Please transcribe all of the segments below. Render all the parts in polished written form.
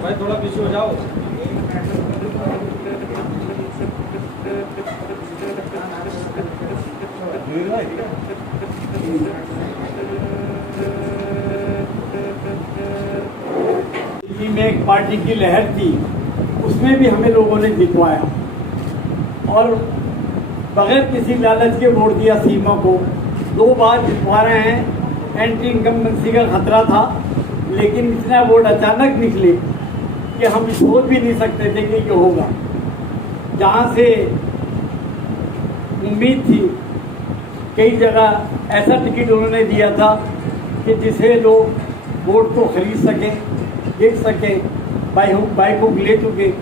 भाई थोड़ा पीछे हो जाओ। दिल्ली में एक पार्टी की लहर थी, उसमें भी हमें लोगों ने जितवाया और बगैर किसी लालच के वोट दिया। सीमा को 2 बार जितवा रहे हैं। एंटी इनकम्बेंसी का खतरा था, लेकिन इतना वोट अचानक निकले कि हम सोच भी नहीं सकते थे कि ये होगा। जहाँ से उम्मीद थी, कई जगह ऐसा टिकट उन्होंने दिया था कि जिसे लोग वोट को खरीद सकें, देख सकें, बाइक को ले चुके,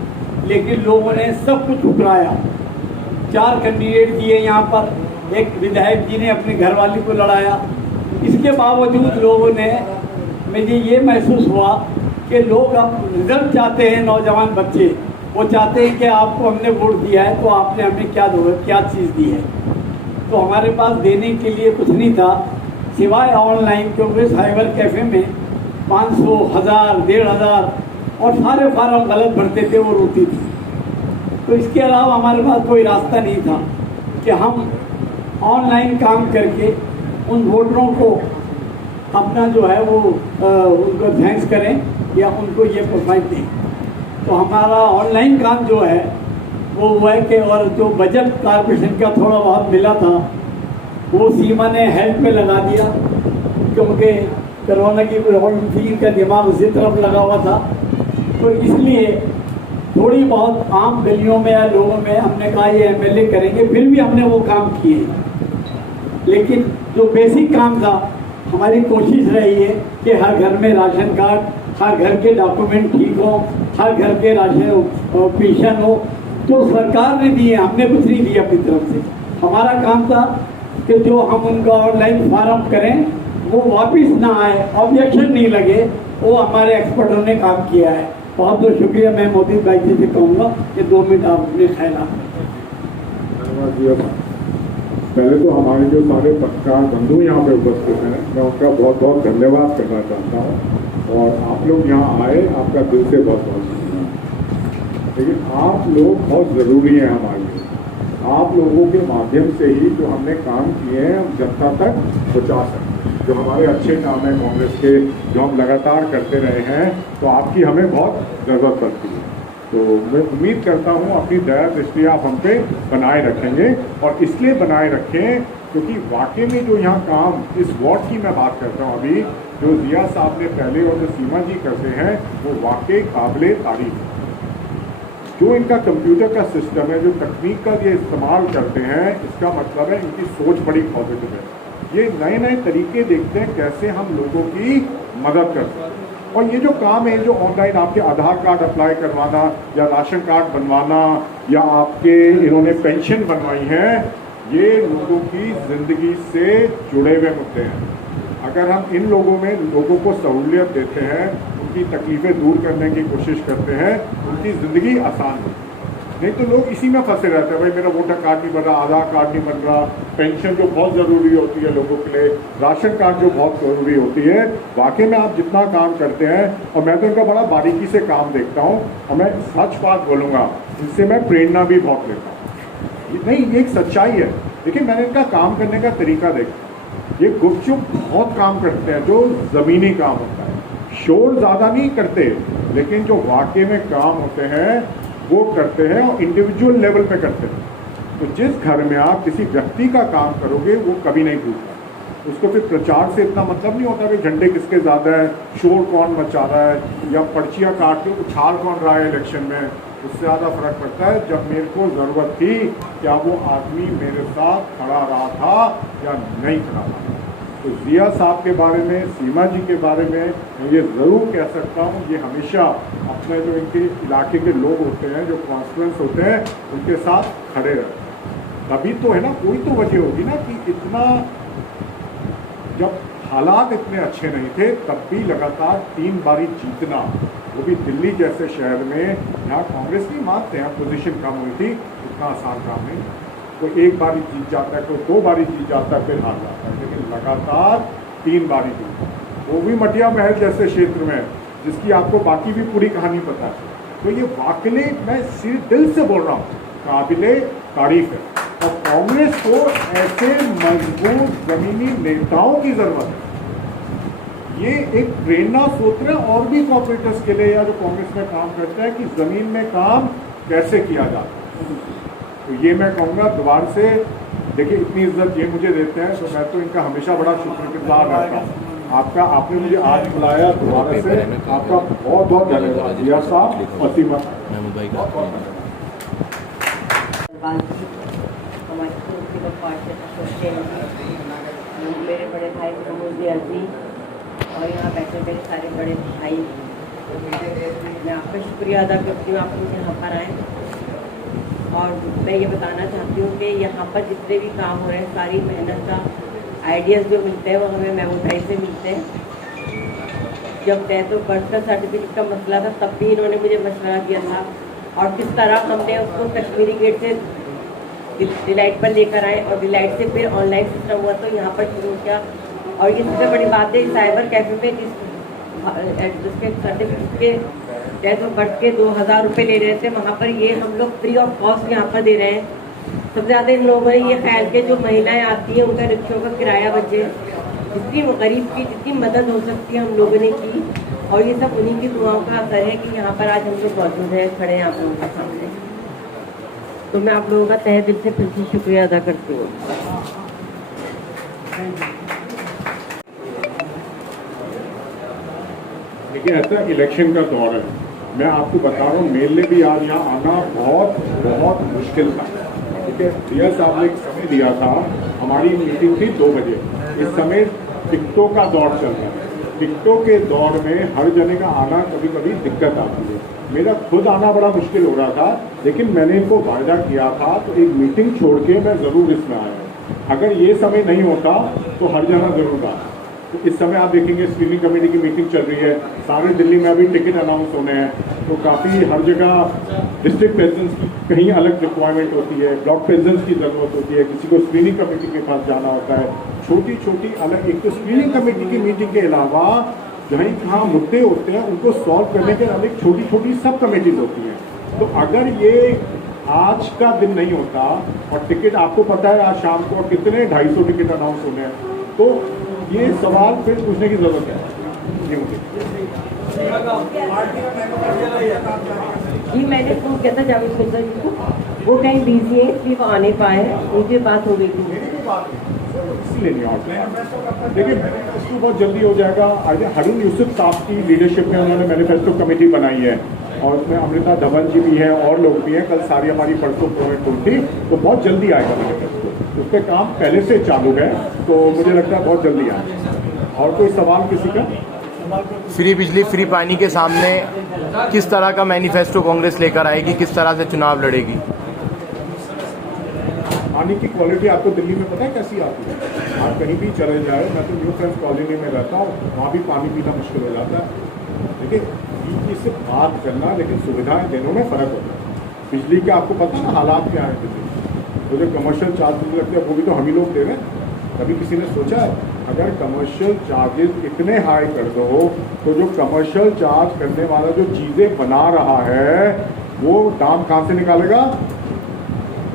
लेकिन लोगों ने सब कुछ ठुकराया। 4 कैंडिडेट दिए यहाँ पर, एक विधायक जी ने अपने घरवाली को लड़ाया। इसके बावजूद लोगों ने, मुझे ये महसूस हुआ कि लोग अब रिजल्ट चाहते हैं। नौजवान बच्चे वो चाहते हैं कि आपको हमने वोट दिया है तो आपने हमें क्या चीज़ दी है। तो हमारे पास देने के लिए कुछ नहीं था सिवाय ऑनलाइन, क्योंकि साइबर कैफ़े में 500, 1000, 1500 और सारे फार्म गलत भरते थे, वो रोती थी। तो इसके अलावा हमारे पास कोई रास्ता नहीं था कि हम ऑनलाइन काम करके उन वोटरों को अपना जो है वो उनको थैंक्स करें या उनको ये प्रोफाइल दें। तो हमारा ऑनलाइन काम जो है वो हुआ है कि, और जो बजट कॉर्पोरेशन का थोड़ा बहुत मिला था वो सीमा ने हेल्थ में लगा दिया, क्योंकि कोरोना की प्रॉब्लम थी, इनका दिमाग उसी तरफ लगा हुआ था। तो इसलिए थोड़ी बहुत आम गलियों में या लोगों में हमने कहा ये एमएलए करेंगे, फिर भी हमने वो काम किए। लेकिन जो बेसिक काम था, हमारी कोशिश रही है कि हर घर में राशन कार्ड, हर घर के डॉक्यूमेंट ठीक हो, हर घर के राशन पेंशन हो। तो सरकार ने दिए, हमने कुछ नहीं दिया अपनी तरफ से। हमारा काम था कि जो हम उनका ऑनलाइन फॉर्म करें वो वापस ना आए, ऑब्जेक्शन नहीं लगे, वो हमारे एक्सपर्टों ने काम किया है। बहुत बहुत शुक्रिया। मैं मोदी भाई जी से कहूँगा कि 2 मिनट आप अपने ख्याल। धन्यवाद। पहले तो हमारे जो सारे पत्रकार बंधु यहाँ पे उपस्थित हैं, मैं उनका बहुत बहुत धन्यवाद करना चाहता हूँ। और आप लोग यहाँ आए, आपका दिल से बहुत बहुत शुक्रिया। लेकिन आप लोग बहुत ज़रूरी हैं हमारे लिए। आप लोगों के माध्यम से ही जो हमने काम किए हैं हम जनता तक पहुँचा सकते हैं। जो हमारे अच्छे काम हैं कांग्रेस के, जो हम लगातार करते रहे हैं, तो आपकी हमें बहुत ज़रूरत पड़ती है। तो मैं उम्मीद करता हूँ अपनी दया दृष्टि आप हम पे बनाए रखेंगे। और इसलिए बनाए रखें क्योंकि वाकई में जो यहाँ काम, इस वार्ड की मैं बात करता हूँ अभी, जो जिया साहब ने पहले और जो सीमा जी करते हैं, वो वाकई काबिले तारीफ है। जो इनका कंप्यूटर का सिस्टम है, जो तकनीक का ये इस्तेमाल करते हैं, इसका मतलब है इनकी सोच बड़ी पॉजिटिव है। ये नए नए तरीके देखते हैं कैसे हम लोगों की मदद कर सकते हैं। और ये जो काम है, जो ऑनलाइन आपके आधार कार्ड अप्लाई करवाना या राशन कार्ड बनवाना या आपके इन्होंने पेंशन बनवाई है, ये लोगों की ज़िंदगी से जुड़े हुए मुद्दे हैं। अगर हम इन लोगों को सहूलियत देते हैं, उनकी तकलीफ़ें दूर करने की कोशिश करते हैं, उनकी ज़िंदगी आसान होती है। नहीं तो लोग इसी में फंसे रहते हैं, भाई मेरा वोटर कार्ड नहीं बन रहा, आधार कार्ड नहीं बन रहा, पेंशन जो बहुत ज़रूरी होती है लोगों के लिए, राशन कार्ड जो बहुत ज़रूरी होती है। वाकई में आप जितना काम करते हैं, और मैं तो इनका बड़ा बारीकी से काम देखता हूँ, और मैं सच बात बोलूँगा, इनसे मैं प्रेरणा भी बहुत लेता हूँ। नहीं, ये एक सच्चाई है। देखिए, मैंने इनका काम करने का तरीका देखा। ये गुपचुप बहुत काम करते हैं, जो ज़मीनी काम होता है, शोर ज़्यादा नहीं करते, लेकिन जो वाकई में काम होते हैं वो करते हैं, और इंडिविजुअल लेवल पे करते हैं। तो जिस घर में आप किसी व्यक्ति का काम करोगे, वो कभी नहीं भूलता। उसको फिर प्रचार से इतना मतलब नहीं होता कि झंडे किसके ज़्यादा है, शोर कौन मचा रहा है, या पर्चियाँ काट के उछाल कौन रहा है इलेक्शन में। उससे ज़्यादा फ़र्क पड़ता है जब मेरे को ज़रूरत थी, क्या वो आदमी मेरे साथ खड़ा रहा था या नहीं खड़ा था। तो जिया साहब के बारे में, सीमा जी के बारे में मैं ये ज़रूर कह सकता हूँ, ये हमेशा अपने जो इनके इलाके के लोग होते हैं, जो कॉन्स्टिट्यूएंट्स होते हैं, उनके साथ खड़े रहते हैं। तभी तो है ना, कोई तो वजह होगी ना कि इतना, जब हालात इतने अच्छे नहीं थे तब भी लगातार 3 बारी जीतना, वो भी दिल्ली जैसे शहर में, यहाँ कांग्रेस की मानते हैं पोजीशन कम हुई थी, इतना आसान काम नहीं। कोई एक बारी जीत जाता है, कोई 2 बारी जीत जाता है, फिर हार जाता है, लेकिन लगातार 3 बारी जीता, वो भी मटिया महल जैसे क्षेत्र में जिसकी आपको बाकी भी पूरी कहानी पता है। तो ये वाकई मैं सिर्फ दिल से बोल रहा हूँ, काबिले तारीफ है। और कांग्रेस को ऐसे मजबूत जमीनी नेताओं की जरूरत है। ये एक प्रेरणा सूत्र है और भी कॉर्पोरेटर्स के लिए या जो कांग्रेस में काम करते हैं कि जमीन में काम कैसे किया जाता है। तो ये मैं कहूँगा दोबारा से, देखिए इतनी इज्जत ये मुझे देते हैं तो मैं तो इनका हमेशा बड़ा शुक्रगुजार रहता हूँ। आपका आपने मुझे आज बुलाया दोबारा से, आपका बहुत बहुत धन्यवाद दिया साहब। असीमा मेरे बड़े भाई महमूद अजीज और यहाँ बैठे मेरे सारे बड़े भाई, मैं आपका शुक्रिया अदा करती हूँ, आप मुझे यहाँ पर आए। और मैं ये बताना चाहती हूँ कि यहाँ पर जितने भी काम हो रहे हैं, सारी मेहनत का आइडियाज़ जो मिलते हैं वो हमें महमूद भाई से मिलते हैं। जब डेथ ऑफ बर्थ का सर्टिफिकेट का मसला था तब भी इन्होंने मुझे मशवरा किया था, और किस तरह हमने उसको कश्मीरी गेट से डिलाइट पर लेकर आए और डिलाइट से फिर ऑनलाइन सिस्टम हुआ तो यहाँ पर शुरू किया। और ये सबसे बड़ी बात है, साइबर कैफे में जिसके सर्टिफिकेट के डेथ ऑफ बर्थ के 2000 रुपये ले रहे थे, वहाँ पर ये हम लोग फ्री ऑफ कॉस्ट यहाँ पर दे रहे हैं। सबसे ज़्यादा इन लोगों ने ये ख्याल के जो महिलाएं आती हैं उनका रिक्शों का किराया बचे, जितनी गरीब की जितनी मदद हो सकती है हम लोगों ने की, और ये सब उन्हीं की दुआओं का असर है कि यहाँ पर आज हम लोग मौजूद हैं, खड़े हैं आप लोगों के सामने। तो मैं आप लोगों का तहे दिल से फिर से शुक्रिया अदा करती हूँ। देखिए ऐसा इलेक्शन का दौर है, मैं आपको बता रहा हूँ मेरे लिए भी आज यहाँ आना बहुत बहुत मुश्किल था। ठीक है, रिया साहब ने एक समय दिया था, हमारी मीटिंग थी 2 बजे। इस समय टिकटों का दौर चल रहा है, टिकटों के दौर में हर जने का आना कभी कभी दिक्कत आती है। मेरा खुद आना बड़ा मुश्किल हो रहा था, लेकिन मैंने इनको वायदा किया था तो एक मीटिंग छोड़ के मैं ज़रूर इसमें आया। अगर ये समय नहीं होता तो हर जना ज़रूर आता। तो इस समय आप देखेंगे स्क्रीनिंग कमेटी की मीटिंग चल रही है, सारे दिल्ली में अभी टिकट अनाउंस होने हैं, तो काफ़ी हर जगह डिस्ट्रिक्ट प्रेसिडेंट्स की कहीं अलग रिक्वायरमेंट होती है, ब्लॉक प्रेसिडेंट्स की ज़रूरत होती है, किसी को स्क्रीनिंग कमेटी के पास जाना होता है, छोटी छोटी अलग। एक तो स्क्रीनिंग कमेटी की मीटिंग के अलावा जहाँ मुद्दे होते हैं उनको सॉल्व करने के अलग छोटी छोटी सब कमेटीज होती हैं। तो अगर ये आज का दिन नहीं होता और टिकट आपको पता है आज शाम को कितने 250 टिकट अनाउंस होने हैं, तो ये सवाल फिर पूछने की जरूरत है। जी मैंने फोन किया था जावेद मिर्जा जी को, वो कहीं बिजी है इसलिए वो आ नहीं पाए, उनसे बात हो गई थी इसलिए नहीं आता। देखिए मैनिफेस्टो बहुत जल्दी हो जाएगा। आज हारून यूसुफ साहब की लीडरशिप में उन्होंने मैनिफेस्टो कमेटी बनाई है और उसमें अमृता धवन जी भी हैं और लोग भी हैं। कल सारी हमारी परसों प्रोजेक्ट हुई थी, तो बहुत जल्दी आएगा मैनिफेस्टो। उस पर काम पहले से चालू है, तो मुझे लगता है बहुत जल्दी आएगा। और कोई सवाल किसी का? फ्री बिजली फ्री पानी के सामने किस तरह का मैनिफेस्टो कांग्रेस लेकर आएगी, किस तरह से चुनाव लड़ेगी? पानी की क्वालिटी आपको दिल्ली में पता है कैसी आती है? आप कहीं भी चले जाए, मैं तो न्यू फ्रेंड्स कॉलोनी में रहता हूँ, वहाँ भी पानी पीना मुश्किल हो जाता है। देखिए बिजली से बात करना, लेकिन सुविधाएं देने में फ़र्क होता है। बिजली के आपको पता है ना हालात क्या है दिल्ली, तो जो कमर्शियल चार्जेस लगते हैं वो भी तो हम ही लोग दे रहे हैं। कभी किसी ने सोचा है अगर कमर्शियल चार्जेस इतने हाई कर दो तो जो कमर्शियल चार्ज करने वाला जो चीज़ें बना रहा है वो दाम कहाँ से निकालेगा?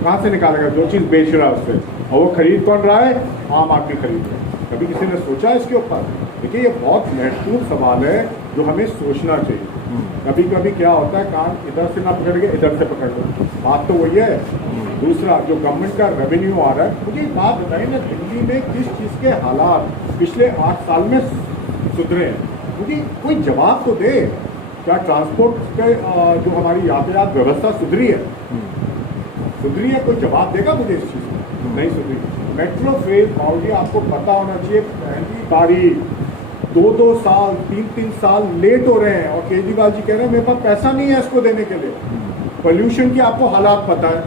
कहाँ से निकालेगा? जो चीज़ बेच रहा है उससे, और वो खरीद कौन रहा है? आम आदमी खरीद रहा है। कभी किसी ने सोचा है इसके ऊपर? देखिए ये बहुत महत्वपूर्ण सवाल है जो हमें सोचना चाहिए। कभी कभी क्या होता है, कान इधर से ना पकड़ के इधर से पकड़ लो, बात तो वही है। दूसरा जो गवर्नमेंट का रेवेन्यू आ रहा है, मुझे एक बात बताइए ना, दिल्ली में किस चीज़ के हालात पिछले 8 साल में सुधरे हैं? क्योंकि कोई जवाब तो दे। क्या ट्रांसपोर्ट के जो हमारी यातायात व्यवस्था सुधरी है? सुधरी है? कोई जवाब देगा मुझे इस चीज़ में? नहीं सुधरी। मेट्रो फेज ऑलरेडी आपको पता होना चाहिए, पहली बारी 2-2 साल 3-3 साल लेट हो रहे हैं और केजरीवाल जी कह रहे हैं मेरे पास पैसा नहीं है इसको देने के लिए। पोल्यूशन की आपको हालात पता है।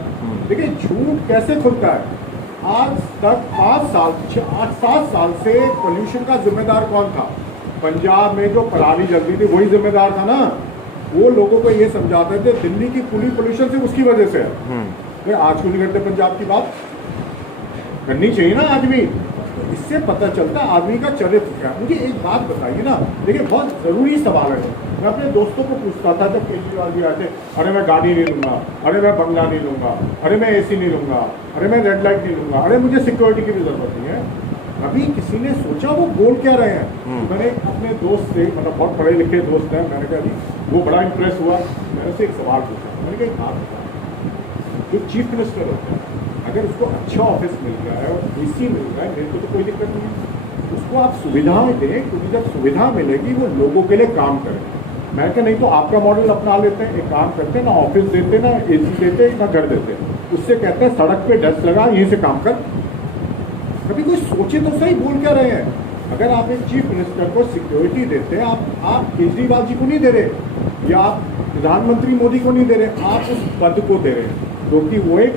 देखिए झूठ कैसे खुलता है। आज तक 8-7 साल से पोल्यूशन का जिम्मेदार कौन था? पंजाब में जो पराली जलती थी वही जिम्मेदार था ना। वो लोगों को ये समझाते थे दिल्ली की पूरी पोल्यूशन सिर्फ उसकी वजह से है। आज क्यों नहीं करते पंजाब की बात? करनी चाहिए ना आदमी। इससे पता चलता है आदमी का चरित्र क्या है। मुझे एक बात बताइए ना, देखिए बहुत ज़रूरी सवाल है। मैं अपने दोस्तों को पूछता था जब केजरीवाल जी आए थे, अरे मैं गाड़ी नहीं लूँगा, अरे मैं बंगला नहीं लूँगा, अरे मैं AC नहीं लूँगा, अरे मैं रेड लाइट नहीं लूँगा, अरे मुझे सिक्योरिटी की भी ज़रूरत नहीं है। अभी किसी ने सोचा वो बोल क्या रहे हैं? मैंने अपने दोस्त से, मतलब बहुत पढ़े लिखे दोस्त हैं, मैंने कहा जी वो बड़ा इंप्रेस हुआ। मैंने से एक सवाल पूछा, मैंने कहा एक बात बताओ, जो चीफ मिनिस्टर होते हैं अगर उसको अच्छा ऑफिस मिल गया है और AC मिल गया है, मेरे को तो कोई दिक्कत नहीं है, उसको आप सुविधाएं दें, क्योंकि जब सुविधा मिलेगी वो लोगों के लिए काम करें। मैं क्या, नहीं तो आपका मॉडल अपना लेते हैं, एक काम करते हैं ना ऑफिस देते ना AC देते ना घर देते, उससे कहते हैं सड़क पे डेस्क लगा यहीं से काम कर। कभी कोई सोचे तो सही बोल क्या रहे हैं। अगर आप एक चीफ मिनिस्टर को सिक्योरिटी देते हैं, आप केजरीवाल जी को नहीं दे रहे या आप प्रधानमंत्री मोदी को नहीं दे रहे, आप उस पद को दे रहे हैं, क्योंकि वो एक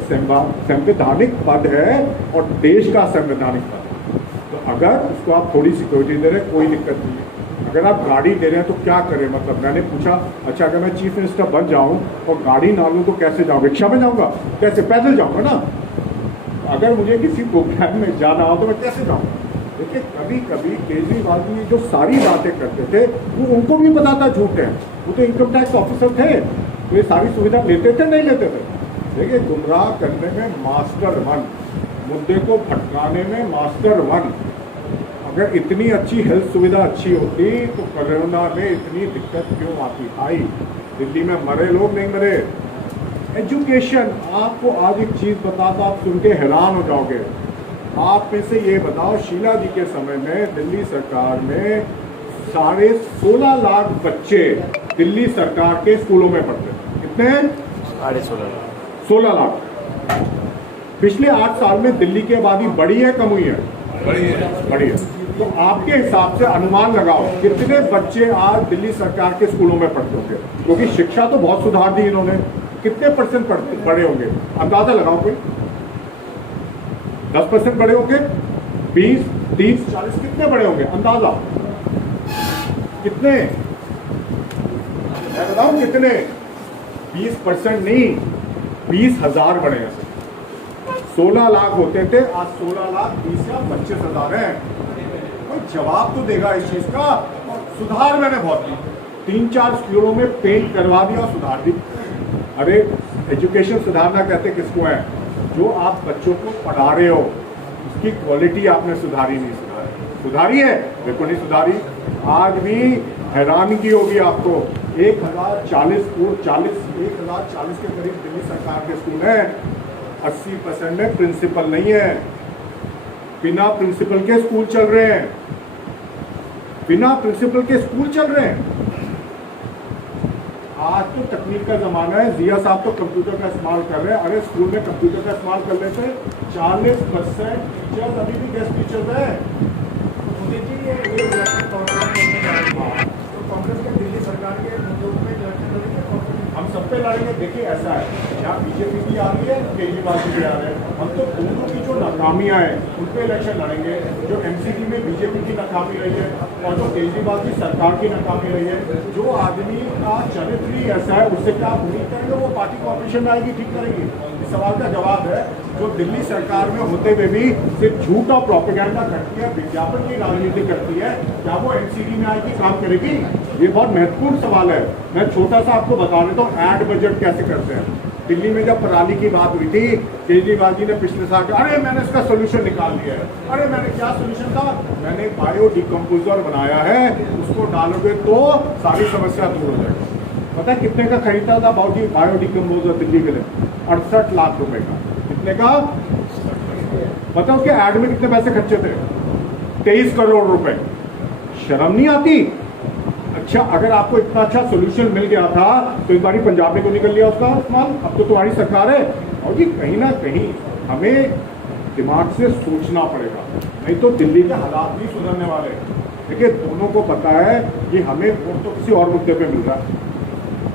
संवैधानिक पद है और देश का संवैधानिक पद है। तो अगर उसको आप थोड़ी सिक्योरिटी दे रहे हैं कोई दिक्कत नहीं है। अगर आप गाड़ी दे रहे हैं तो क्या करें? मतलब मैंने पूछा, अच्छा अगर मैं चीफ मिनिस्टर बन जाऊं और गाड़ी ना लूं तो कैसे जाऊं? रिक्शा में जाऊंगा? कैसे? पैदल जाऊंगा ना। अगर मुझे किसी प्रोग्राम में जाना हो तो मैं कैसे जाऊंगा? देखिए कभी कभी केजरीवाल जी जो सारी बातें करते थे वो उनको भी पता था झूठ है। वो तो इनकम टैक्स ऑफिसर थे, तो ये सारी सुविधा लेते थे नहीं लेते थे? देखिए गुमराह करने में मास्टर वन, मुद्दे को भटकाने में मास्टर वन। अगर इतनी अच्छी हेल्थ सुविधा अच्छी होती तो कोरोना में इतनी दिक्कत क्यों आती भाई? दिल्ली में मरे लोग नहीं मरे। एजुकेशन, आपको आज एक चीज़ बताता, आप सुन के हैरान हो जाओगे। आप में से ये बताओ, शीला जी के समय में दिल्ली सरकार में 16.5 लाख बच्चे दिल्ली सरकार के स्कूलों में पढ़ते थे। कितने? 16 लाख। पिछले 8 साल में दिल्ली की आबादी बढ़ी है कम हुई है? बढ़ी है। तो आपके हिसाब से अनुमान लगाओ कितने बच्चे आज दिल्ली सरकार के स्कूलों में पढ़ते होंगे? क्योंकि शिक्षा तो बहुत सुधार दी इन्होंने। कितने परसेंट बढ़े होंगे? अंदाजा लगाओ कोई। 10% बढ़े होंगे? 20, 30, 40 कितने बढ़े होंगे? अंदाजा कितने? मैं बताऊं कितने? 20% नहीं, 20,000 बढ़े हैं। 16 लाख होते थे, आज 16 लाख 20 या 25,000 है। कोई जवाब तो देगा इस चीज का। सुधार मैंने बहुत दी, 3-4 स्कूलों में पेंट करवा दिया और सुधार दी। अरे एजुकेशन सुधारना कहते किसको है? जो आप बच्चों को पढ़ा रहे हो उसकी क्वालिटी आपने सुधारी नहीं सुधारी है? बिल्कुल नहीं सुधारी। आज भी हैरानगी होगी आपको, 1040 के करीब दिल्ली सरकार के स्कूल हैं, 80% में प्रिंसिपल नहीं है। बिना प्रिंसिपल के स्कूल चल रहे हैं, बिना प्रिंसिपल के स्कूल चल रहे हैं। आज तो तकनीक का जमाना है, जिया साहब तो कंप्यूटर का इस्तेमाल कर रहे हैं। अरे स्कूल में कंप्यूटर का इस्तेमाल कर लेते हैं। 40% टीचर्स अभी भी गेस्ट टीचर्स हैं। तो कांग्रेस के दिल्ली सरकार के मुद्दों में इलेक्शन लड़ेंगे, हम सब पे लड़ेंगे। देखिए ऐसा है, यहाँ बीजेपी भी आ रही है, केजरीवाल जी भी आ रहे हैं। हम तो दोनों की जो नाकामियाँ हैं उन पर इलेक्शन लड़ेंगे। जो MCD में बीजेपी की नाकामी रही है और जो केजरीवाल की सरकार की नाकामी रही है, जो आदमी का चरित्र ही ऐसा है उससे क्या आप उम्मीद करेंगे वो पार्टी कॉर्पोरेशन में आएगी ठीक करेगी? इस सवाल का जवाब है, जो दिल्ली सरकार में होते हुए भी सिर्फ झूठ और प्रोपेगेंडा करती है, विज्ञापन की राजनीति करती है, क्या वो MCD में आएगी काम करेगी? ये बहुत महत्वपूर्ण सवाल है। मैं छोटा सा आपको बता देता हूँ एड बजट कैसे करते हैं। दिल्ली में जब पराली की बात हुई थी, केजरीवाल जी ने पिछले साल कहा अरे मैंने इसका सोल्यूशन निकाल दिया है। अरे मैंने क्या सोल्यूशन था? मैंने बायो डिकम्पोजर बनाया है, उसको डालोगे तो सारी समस्या दूर हो जाएगी। पता है कितने का खरीदा था बायो डिकम्पोजर दिल्ली के लिए? 68 लाख रुपए का। कितने का? पता उसके ऐड में कितने पैसे खर्चे थे? 23 करोड़ रुपए। शर्म नहीं आती? अच्छा अगर आपको इतना अच्छा सोल्यूशन मिल गया था तो इस बारी पंजाब में क्यों निकल लिया उसका इस्तेमाल? अब तो तुम्हारी सरकार है। और ये कहीं ना कहीं हमें दिमाग से सोचना पड़ेगा, नहीं तो दिल्ली के हालात नहीं सुधरने वाले। देखिए दोनों को पता है कि हमें वोट तो किसी और मुद्दे पे मिल रहा है।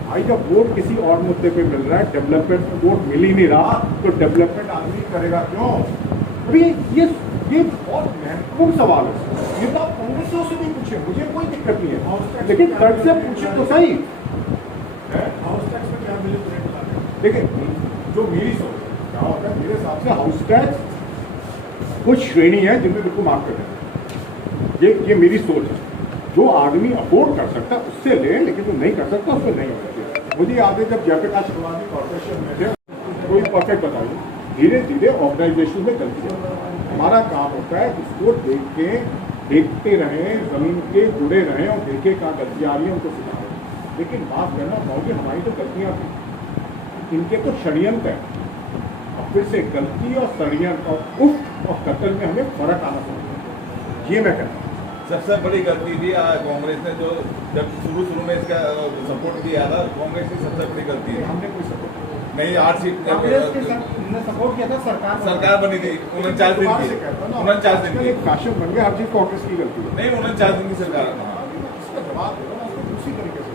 भाई जब वोट किसी और मुद्दे पे मिल रहा है, डेवलपमेंट वोट मिल ही नहीं रहा, तो डेवलपमेंट आदमी करेगा क्यों? अभी ये बहुत महत्वपूर्ण सवाल है। ये तो आप कांग्रेसियों से भी पूछे, मुझे कोई दिक्कत नहीं है, लेकिन तर्क से पूछे तो सही। हाउस टैक्स में क्या मिले? देखिए जो मेरी सोच क्या होता है, मेरे हिसाब से हाउस टैक्स कुछ श्रेणी है जिनमें बिल्कुल माफ कर दें, ये मेरी सोच है। जो आदमी अफोर्ड कर सकता है उससे ले, लेकिन जो नहीं कर सकता उससे नहीं होना चाहिए। मुझे याद है जब जयप्रकाश नारायण कॉर्पोरेशन में थे, कोई परफेक्ट बताइए, धीरे धीरे ऑर्गेनाइजेशन में गलती है। हमारा काम होता है इसको देखते रहें, जमीन के जुड़े रहें और देखें कहाँ गलतियाँ आ रही है उनको सुधारें। लेकिन माफ करना पाओगे, हमारी तो गलतियाँ थी, इनके तो षड्यंत्र है। अब फिर से गलती और षड्यंत्र और उफ और कत्ल में हमें फर्क आना चाहिए, ये मैं कहता हूँ। सबसे बड़ी गलती थी कांग्रेस ने, जो जब शुरू में इसका सपोर्ट किया था, कांग्रेस की सबसे बड़ी गलती है। हमने कोई सपोर्ट नहीं, 8 सीट सपोर्ट किया था, सरकार बनी थी 49 दिन की, 49 दिन की काशिफ बन गया, हर चीज कांग्रेस की गलती है। नहीं, 49 दिन की सरकार। इसका जवाब दो ना, उसी तरीके से।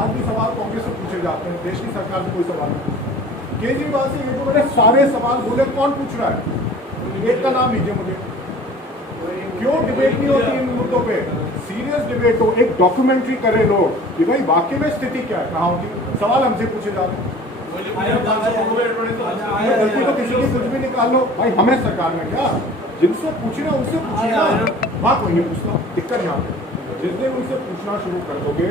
आज भी सवाल कांग्रेस से पूछे जाते हैं, देश की सरकार से कोई सवाल नहीं। केजरीवाल से ये जो मैंने सारे सवाल बोले, कौन पूछ रहा है? एक का नाम लीजिए मुझे। क्यों डिबेट नहीं होती इन मुद्दों पे? सीरियस डिबेट हो, एक डॉक्यूमेंट्री करे लोग कि भाई वाकई में स्थिति क्या है, कहाँ होती। सवाल हमसे पूछे जाते हैं, गलती तो किसी की कुछ भी निकाल लो भाई, हमें सरकार में क्या, जिनसे पूछना उनसे पूछना, वहाँ कोई नहीं पूछना। दिक्कत यहाँ पे जिस दिन उनसे पूछना शुरू कर दोगे,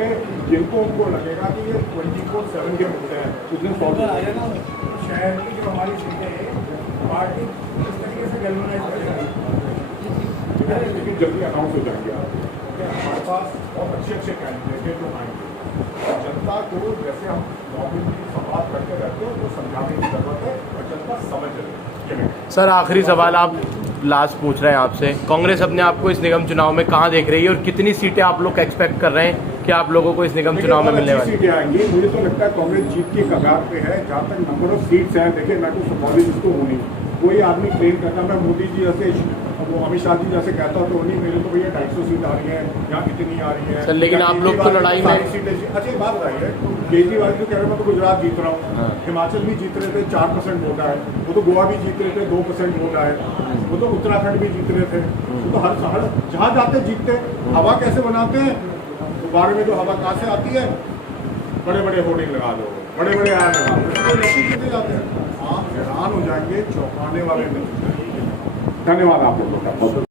जिनको उनको लगेगा कि ये 24/7 के मुद्दे हैं, उस दिन सॉल्व हो जाएगा। शहर की जो हमारी सीटें पार्टी इस तरीके से गैल्वेनाइज करेगी, लेकिन जल्दी अनाउंस हो जाएंगे। हमारे पास बहुत अच्छे कैंडिडेट हैं जो आएंगे। जनता को जैसे हम नॉर्मली संवाद करते रहते हैं, तो समझाने की जरूरत है और जनता समझ रही है। सर आखिरी सवाल आप लास्ट पूछ रहे हैं आपसे, कांग्रेस अपने आप को इस निगम चुनाव में कहाँ देख रही है और कितनी सीटें आप लोग एक्सपेक्ट कर रहे हैं कि आप लोगों को इस निगम चुनाव में मिलने वाली सीटें आएंगी? मुझे तो लगता है कांग्रेस जीत की कगार पे है। जहाँ तक नंबर ऑफ सीट्स हैं, देखिए मैं तो सपोजिस्ट तो हूँ नहीं, कोई आदमी क्लेम करता मैं मोदी जी जैसे, वो अमित शाह जी जैसे कहता तो नहीं, मेरे तो भैया 250 सीट आ रही है, यहाँ कितनी आ रही है सर, लेकिन आप लोग तो लड़ाई में सीटें। अच्छा एक बात बताइए, केजरीवाल जो कह रहे हैं मैं तो गुजरात जीत रहा हूँ, हिमाचल भी जीत रहे थे, 4% वोट आए, वो तो गोवा भी जीत रहे थे, 2% वोट आए, वो तो उत्तराखंड भी जीत रहे थे, वो तो हर जहाँ जाते जीतते। हवा कैसे बनाते हैं? बारे में जो हवा कहाँ से आती है? बड़े बड़े होर्डिंग लगा दो, बड़े बड़े आय लगा दो, ऐसे जीते जाते हैं। आप हैरान हो जाएंगे, चौंकाने वाले। धन्यवाद आप लोगों का।